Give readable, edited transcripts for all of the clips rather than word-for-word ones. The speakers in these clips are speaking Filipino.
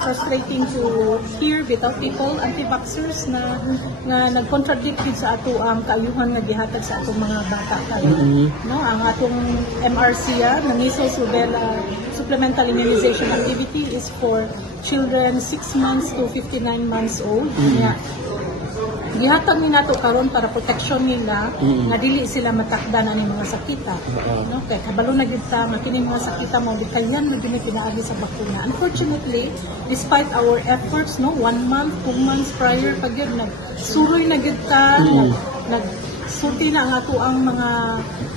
frustrating to hear bitaw people anti-vaxxers na nag-contradict gid sa ato ang kaayuhan nga gihatag sa atong mga bata karon. No, ang atong MRC na measles, rubella supplemental immunization activity is for children 6 months to 59 months old. Gihatag ni nato karon para protection nila nga dili sila matakdan ani mga sakita. No, kay kabalo na gyud ta nga kini mga sakita mo bitayan na gyud pinaagi sa bakuna. Unfortunately, despite our efforts, no, 1 month, 2 months prior pa gyud nagsuroy na gyud ta, nagsulti na ang ato ang mga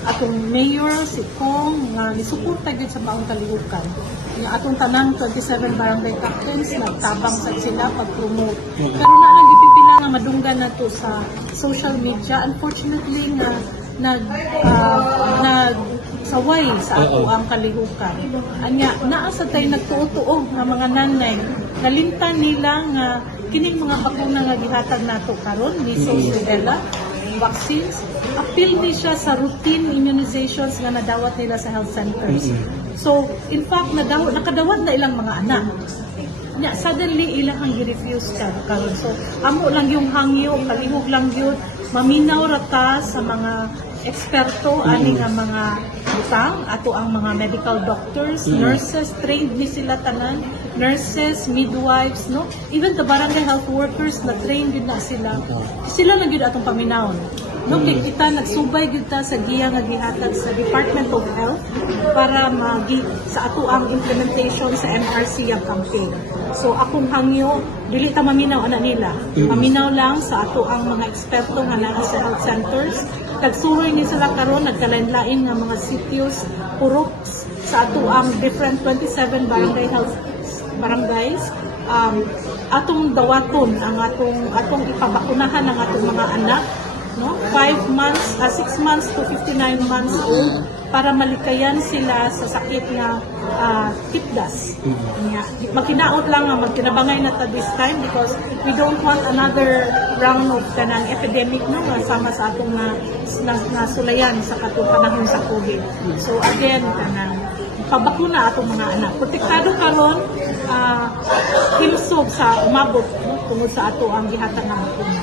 atong mayor si Kong nga nisuporta gyud sa baong kalihukan. Nga atong tanang 27 barangay captains nagtabang sa sila pag-promote. Pero na lang gipipila nga madunggan nato sa social media. Unfortunately nga saway sa ato ang kalihukan. Anya naa sa tay nagtuo-tuo nga mga nanay nalimtan nila nga kining mga bakuna nga gihatag nato karon measles, rubella vaccines, appeal ni siya sa routine immunizations nga nadawat nila sa health centers. So, in fact, nakadawat na ilang mga anak. Suddenly, ilang ang i-refuse ka karon. So, amo lang yung hangyo, palihog lang yun, maminaw rata sa mga eksperto, ani nga mga butang, ato ang mga medical doctors, nurses, trained ni sila tanan, nurses, midwives, no? Even the barangay health workers na trained din na sila. Sila lang yun atong paminawon. No, kay kita nagsubay gyud ta sa giya nga gihatag sa Department of Health para sa ato ang implementation sa MRC ang campaign. So akong hangyo dili ta maminaw ana nila. Maminaw lang sa ato ang mga eksperto nga naa sa health centers. Tagsuroy ni sila karon nagkalain-lain nga mga sityos purok sa ato ang different 27 barangay health barangays. Atong dawaton ang atong ipabakunahan ang atong mga anak, no, 6 months to 59 months old para malikayan sila sa sakit nga tipdas. Magkinaot lang nga magkinabangay na ta this time because we don't want another round of kanang epidemic no nga sama sa atong sulayan sa katong panahon sa COVID. So again, kanang pabakuna atong mga anak. Protektado karon hilsob sa umabot no, tungod sa ato ang gihatag ng bakuna.